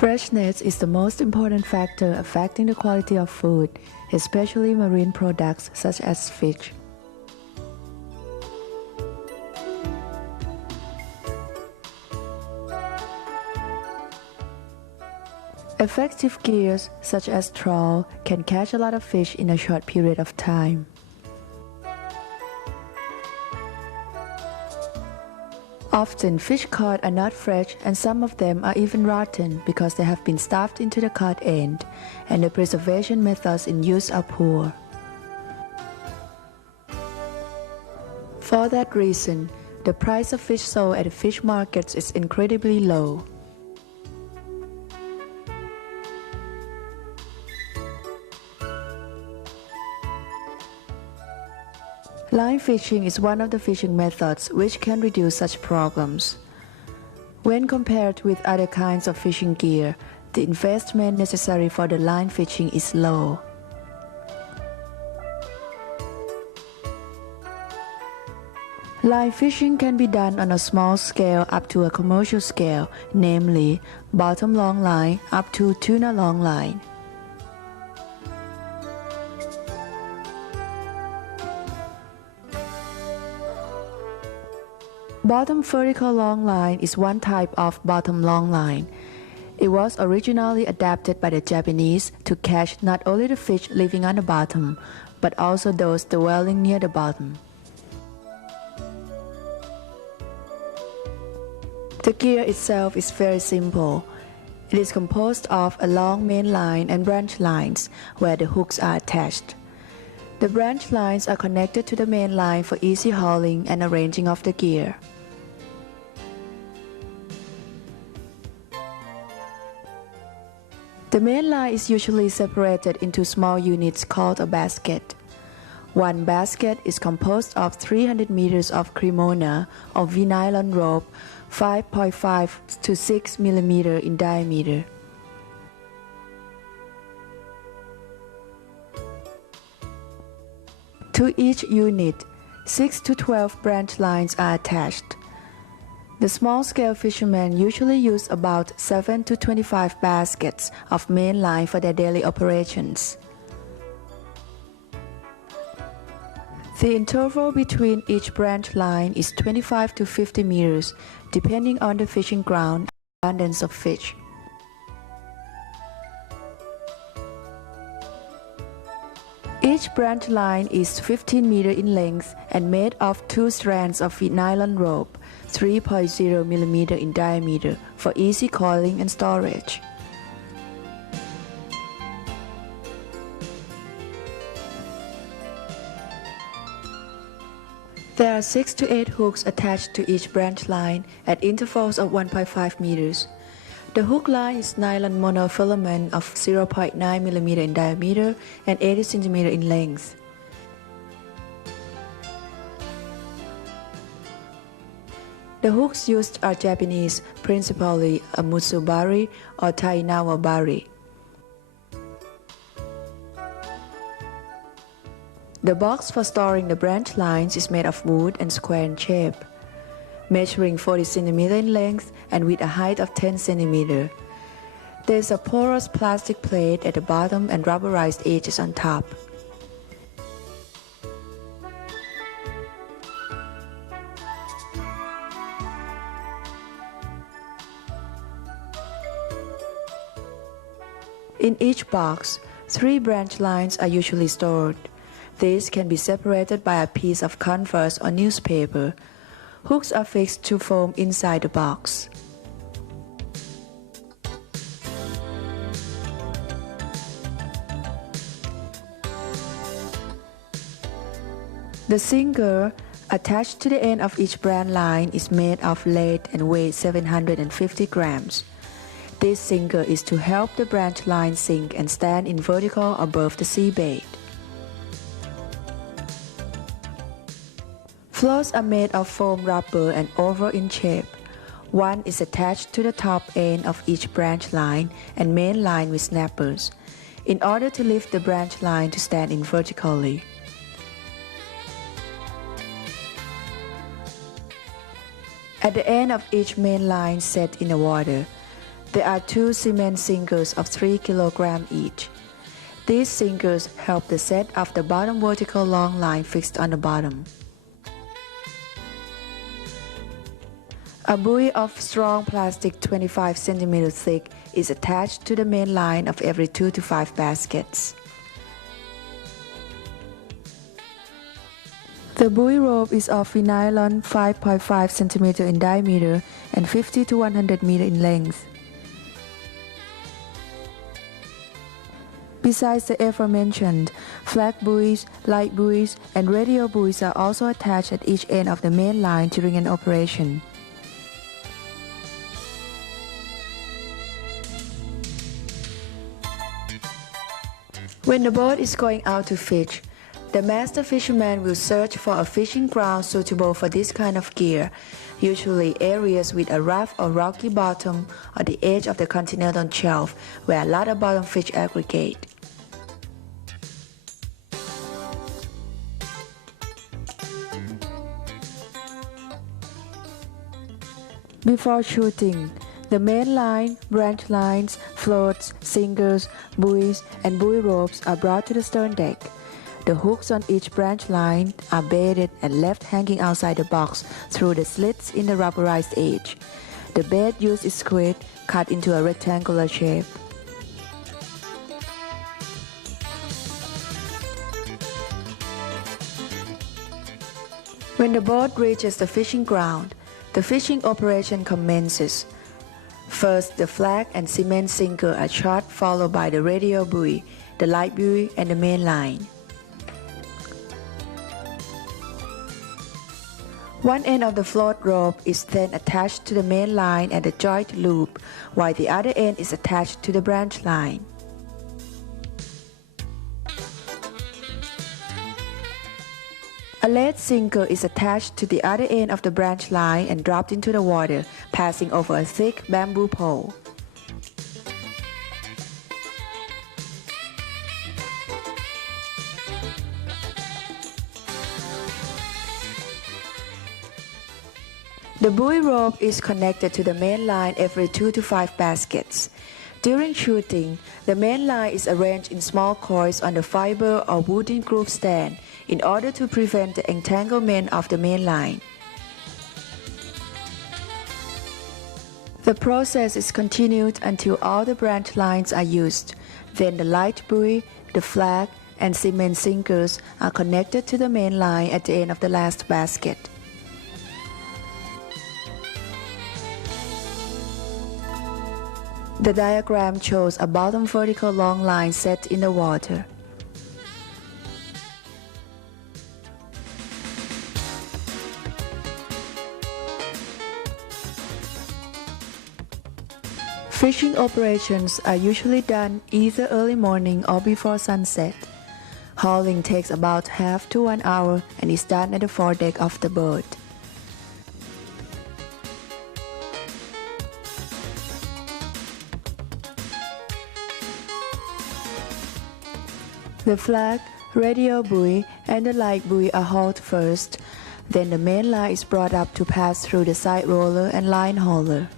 Freshness is the most important factor affecting the quality of food, especially marine products such as fish. Effective gears such as trawl can catch a lot of fish in a short period of time. Often fish caught are not fresh, and some of them are even rotten because they have been stuffed into the caught end and the preservation methods in use are poor. For that reason, the price of fish sold at the fish markets is incredibly low. Line fishing is one of the fishing methods which can reduce such problems. When compared with other kinds of fishing gear, the investment necessary for the line fishing is low. Line fishing can be done on a small scale up to a commercial scale, namely bottom long line up to tuna long line. Bottom vertical long line is one type of bottom long line. It was originally adapted by the Japanese to catch not only the fish living on the bottom, but also those dwelling near the bottom. The gear itself is very simple. It is composed of a long main line and branch lines where the hooks are attached. The branch lines are connected to the main line for easy hauling and arranging of the gear. The main line is usually separated into small units called a basket. One basket is composed of 300 meters of cremona or V-nylon rope 5.5 to 6 mm in diameter. To each unit, 6 to 12 branch lines are attached. The small-scale fishermen usually use about 7 to 25 baskets of main line for their daily operations. The interval between each branch line is 25 to 50 meters, depending on the fishing ground and abundance of fish. Each branch line is 15 meters in length and made of 2 strands of nylon rope, 3.0 mm in diameter, for easy coiling and storage. There are 6 to 8 hooks attached to each branch line at intervals of 1.5 meters. The hook line is nylon monofilament of 0.9 mm in diameter and 80 cm in length. The hooks used are Japanese, principally a mutsubari or tainawa bari. The box for storing the branch lines is made of wood and square in shape, measuring 40 cm in length and with a height of 10 cm. There is a porous plastic plate at the bottom and rubberized edges on top. In each box, 3 branch lines are usually stored. These can be separated by a piece of canvas or newspaper. Hooks are fixed to foam inside the box. The sinker attached to the end of each branch line is made of lead and weighs 750 grams. This sinker is to help the branch line sink and stand in vertical above the seabed. Floats are made of foam rubber and oval in shape. One is attached to the top end of each branch line and main line with snappers, in order to lift the branch line to stand in vertically. At the end of each main line set in the water, There are 2 cement sinkers of 3 kg each. These sinkers help the set of the bottom vertical long line fixed on the bottom. A buoy of strong plastic 25 cm thick is attached to the main line of every 2 to 5 baskets. The buoy rope is of nylon 5.5 cm in diameter and 50 to 100 m in length. Besides the aforementioned, flag buoys, light buoys, and radio buoys are also attached at each end of the main line during an operation. When the boat is going out to fish, the master fisherman will search for a fishing ground suitable for this kind of gear, usually areas with a rough or rocky bottom or the edge of the continental shelf where a lot of bottom fish aggregate. Before shooting, the main line, branch lines, floats, sinkers, buoys, and buoy ropes are brought to the stern deck. The hooks on each branch line are baited and left hanging outside the box through the slits in the rubberized edge. The bait used is squid cut into a rectangular shape. When the boat reaches the fishing ground, the fishing operation commences. First, the flag and cement sinker are shot, followed by the radio buoy, the light buoy, and the main line. One end of the float rope is then attached to the main line at the joint loop, while the other end is attached to the branch line. A lead sinker is attached to the other end of the branch line and dropped into the water, passing over a thick bamboo pole. The buoy rope is connected to the main line every 2 to 5 baskets. During shooting, the main line is arranged in small coils on the fiber or wooden groove stand in order to prevent the entanglement of the main line. The process is continued until all the branch lines are used. Then the light buoy, the flag, and cement sinkers are connected to the main line at the end of the last basket. The diagram shows a bottom vertical long line set in the water. Fishing operations are usually done either early morning or before sunset. Hauling takes about half to 1 hour and is done at the foredeck of the boat. The flag, radio buoy, and the light buoy are hauled first, then the main line is brought up to pass through the side roller and line hauler.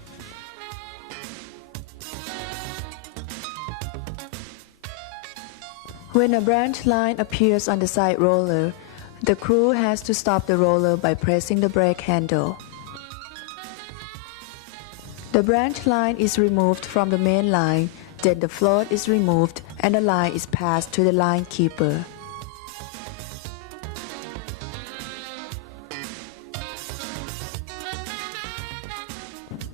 When a branch line appears on the side roller, the crew has to stop the roller by pressing the brake handle. The branch line is removed from the main line, then the float is removed and the line is passed to the line keeper.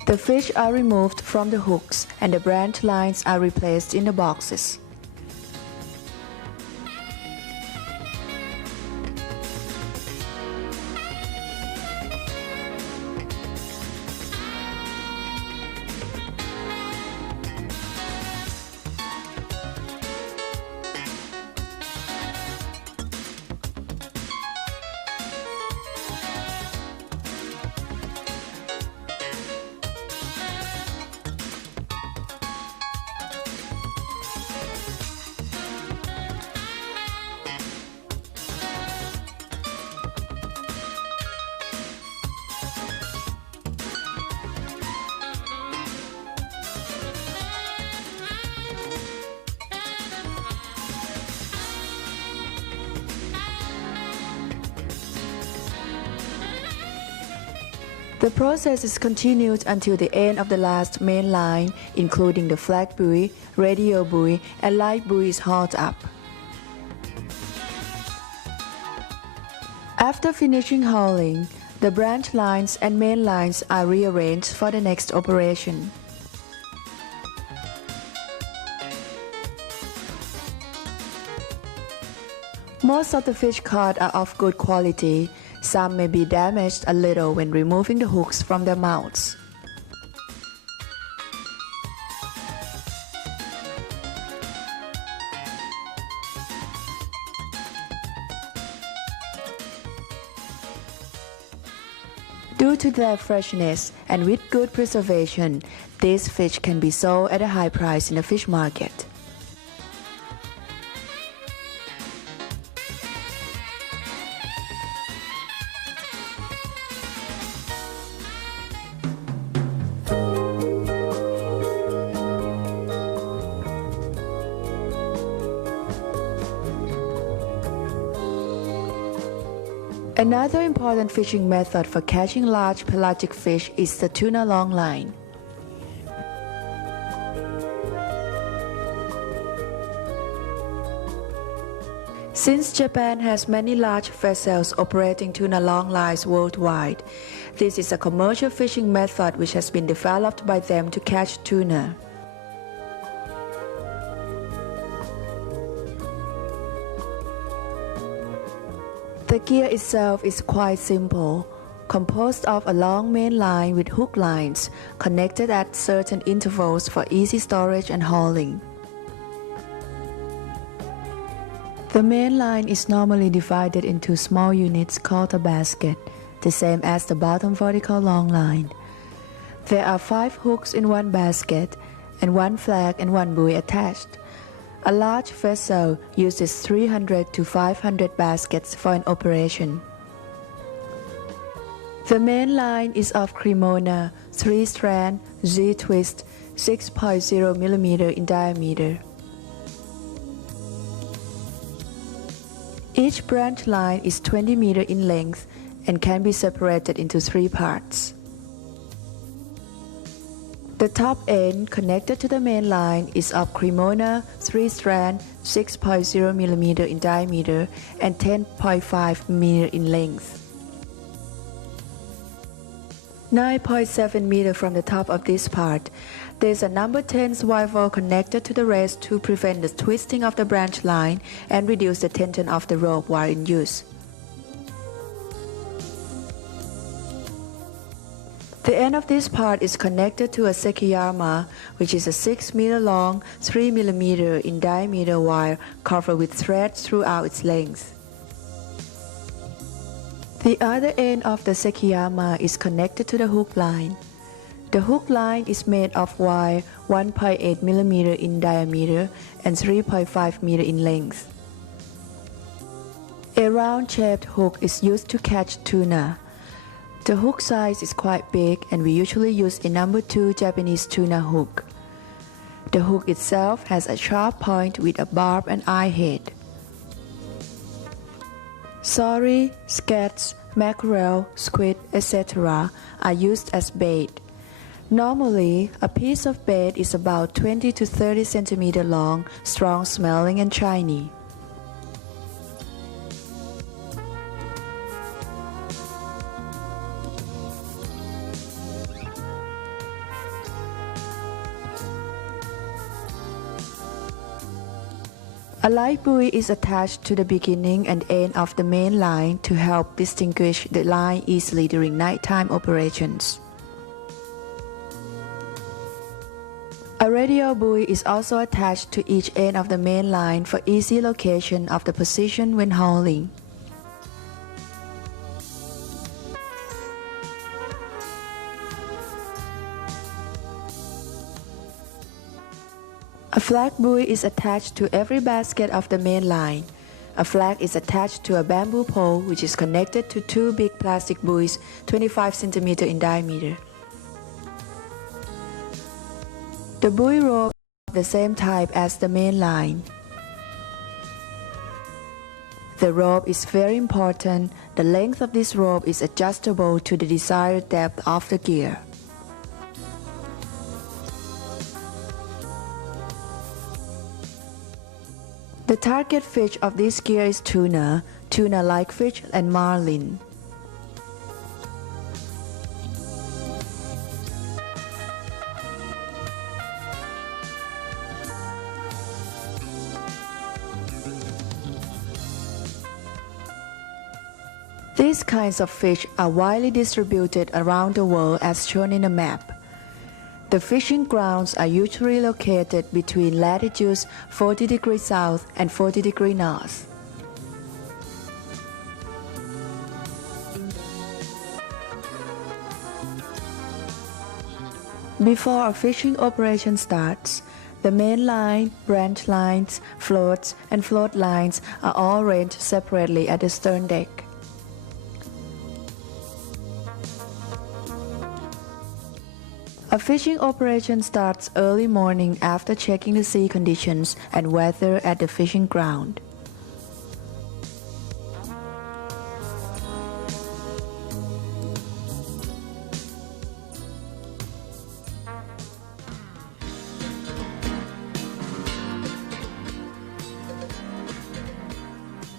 The fish are removed from the hooks and the branch lines are replaced in the boxes. The process is continued until the end of the last main line, including the flag buoy, radio buoy, and light buoy is hauled up. After finishing hauling, the branch lines and main lines are rearranged for the next operation. Most of the fish caught are of good quality. Some may be damaged a little when removing the hooks from their mouths. Due to their freshness and with good preservation, these fish can be sold at a high price in the fish market. Another important fishing method for catching large pelagic fish is the tuna long line. Since Japan has many large vessels operating tuna long lines worldwide, this is a commercial fishing method which has been developed by them to catch tuna. The gear itself is quite simple, composed of a long main line with hook lines connected at certain intervals for easy storage and hauling. The main line is normally divided into small units called a basket, the same as the bottom vertical long line. There are 5 hooks in one basket and 1 flag and 1 buoy attached. A large vessel uses 300 to 500 baskets for an operation. The main line is of Cremona, 3-strand, Z-twist, 6.0 mm in diameter. Each branch line is 20 meters in length and can be separated into 3 parts. The top end connected to the main line is of Cremona, 3-strand, 6.0 mm in diameter and 10.5 meters in length. 9.7 meters from the top of this part, there is a number 10 swivel connected to the rest to prevent the twisting of the branch line and reduce the tension of the rope while in use. The end of this part is connected to a sekiyama, which is a 6 meter long, 3 mm in diameter wire covered with threads throughout its length. The other end of the sekiyama is connected to the hook line. The hook line is made of wire 1.8 mm in diameter and 3.5 meters in length. A round-shaped hook is used to catch tuna. The hook size is quite big and we usually use a number 2 Japanese tuna hook. The hook itself has a sharp point with a barb and eye head. Sorry, scats, mackerel, squid, etc. are used as bait. Normally, a piece of bait is about 20 to 30 centimeters long, strong smelling and shiny. A light buoy is attached to the beginning and end of the main line to help distinguish the line easily during nighttime operations. A radio buoy is also attached to each end of the main line for easy location of the position when hauling. A flag buoy is attached to every basket of the main line. A flag is attached to a bamboo pole which is connected to 2 big plastic buoys 25 cm in diameter. The buoy rope is the same type as the main line. The rope is very important. The length of this rope is adjustable to the desired depth of the gear. The target fish of this gear is tuna, tuna-like fish, and marlin. These kinds of fish are widely distributed around the world as shown in the map. The fishing grounds are usually located between latitudes 40 degrees south and 40 degrees north. Before a fishing operation starts, the main line, branch lines, floats, and float lines are all ranged separately at the stern deck. A fishing operation starts early morning after checking the sea conditions and weather at the fishing ground.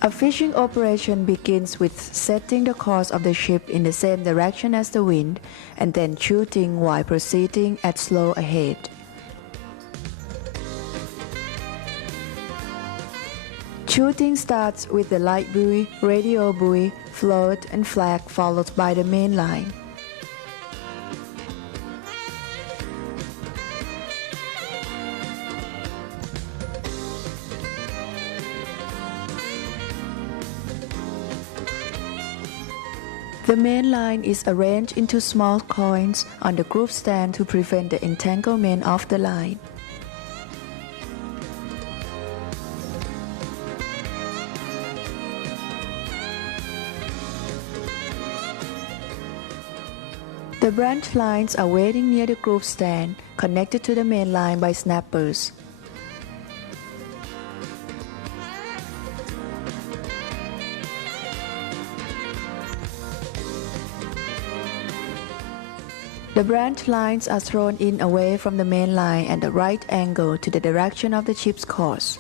A fishing operation begins with setting the course of the ship in the same direction as the wind and then shooting while proceeding at slow ahead. Shooting starts with the light buoy, radio buoy, float, and flag followed by the main line. The main line is arranged into small coins on the groove stand to prevent the entanglement of the line. The branch lines are waiting near the groove stand, connected to the main line by snappers. The branch lines are thrown in away from the main line at a right angle to the direction of the ship's course.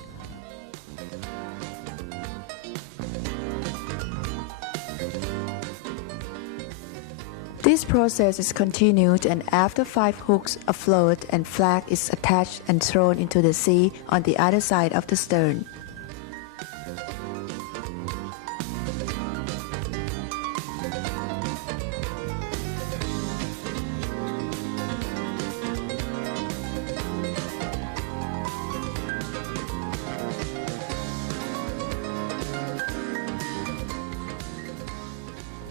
This process is continued, and after 5 hooks, a float and flag is attached and thrown into the sea on the other side of the stern.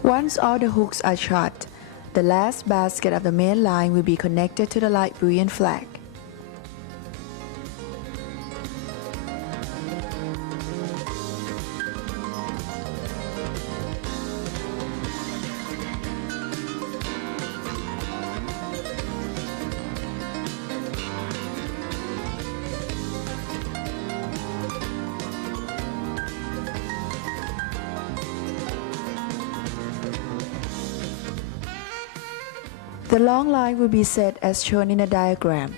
Once all the hooks are shot, the last basket of the main line will be connected to the light buoy and flag. The long line will be set as shown in the diagram.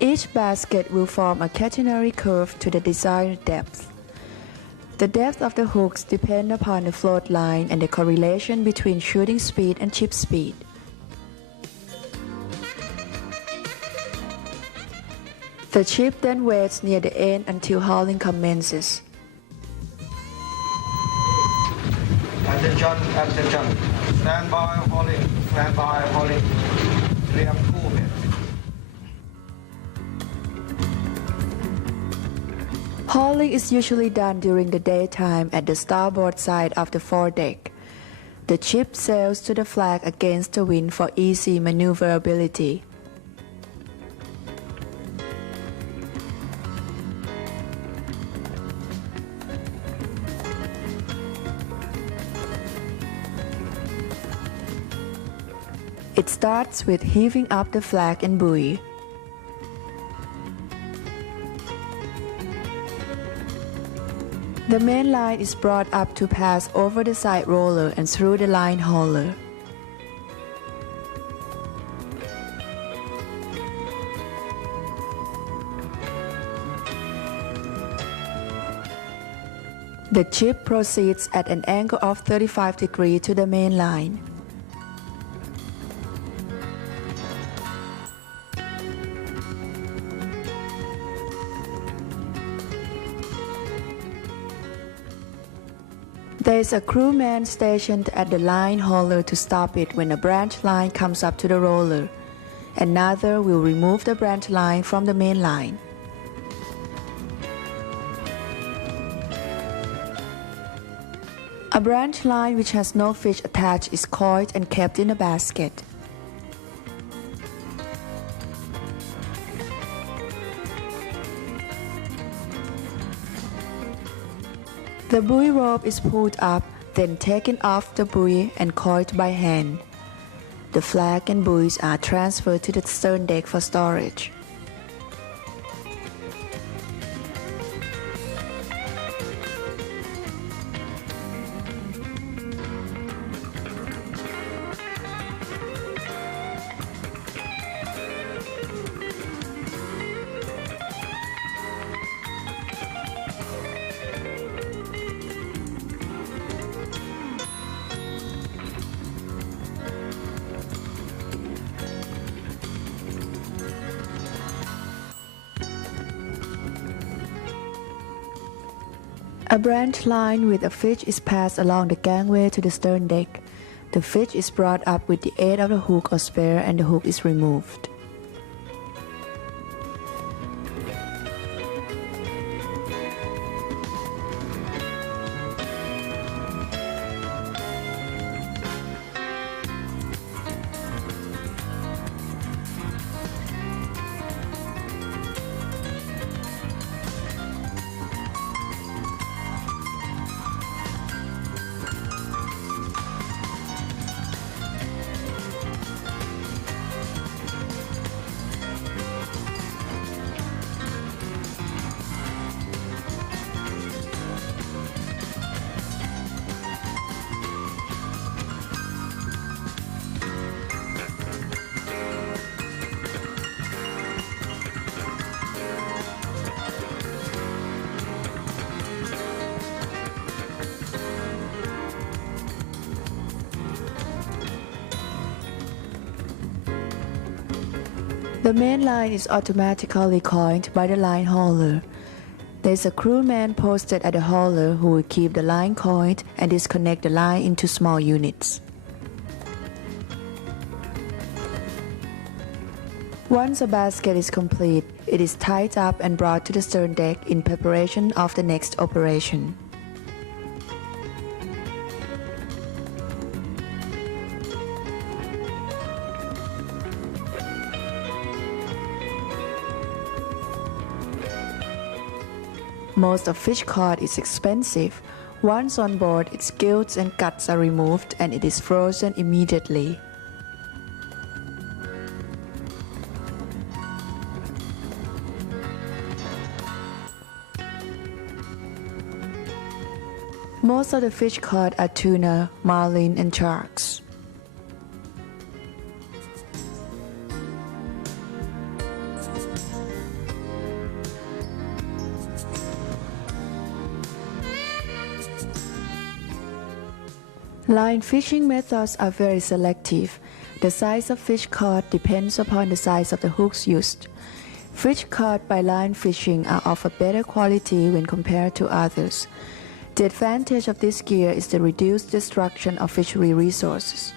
Each basket will form a catenary curve to the desired depth. The depth of the hooks depend upon the float line and the correlation between shooting speed and ship speed. The ship then waits near the end until hauling commences. Attention, attention. Stand by hauling, stand by hauling. เตรียมกู้เบ็ด Hauling is usually done during the daytime at the starboard side of the foredeck. The ship sails to the flag against the wind for easy maneuverability. It starts with heaving up the flag and buoy. The main line is brought up to pass over the side roller and through the line hauler. The chip proceeds at an angle of 35 degrees to the main line. There is a crewman stationed at the line hauler to stop it when a branch line comes up to the roller. Another will remove the branch line from the main line. A branch line which has no fish attached is coiled and kept in a basket. The buoy rope is pulled up, then taken off the buoy and coiled by hand. The flag and buoys are transferred to the stern deck for storage. A branch line with a fish is passed along the gangway to the stern deck. The fish is brought up with the aid of the hook or spear and the hook is removed. The main line is automatically coiled by the line hauler. There is a crewman posted at the hauler who will keep the line coiled and disconnect the line into small units. Once a basket is complete, it is tied up and brought to the stern deck in preparation of the next operation. Most of fish caught is expensive. Once on board, its gills and guts are removed and it is frozen immediately. Most of the fish caught are tuna, marlin, and sharks. Line fishing methods are very selective. The size of fish caught depends upon the size of the hooks used. Fish caught by line fishing are of a better quality when compared to others. The advantage of this gear is the reduced destruction of fishery resources.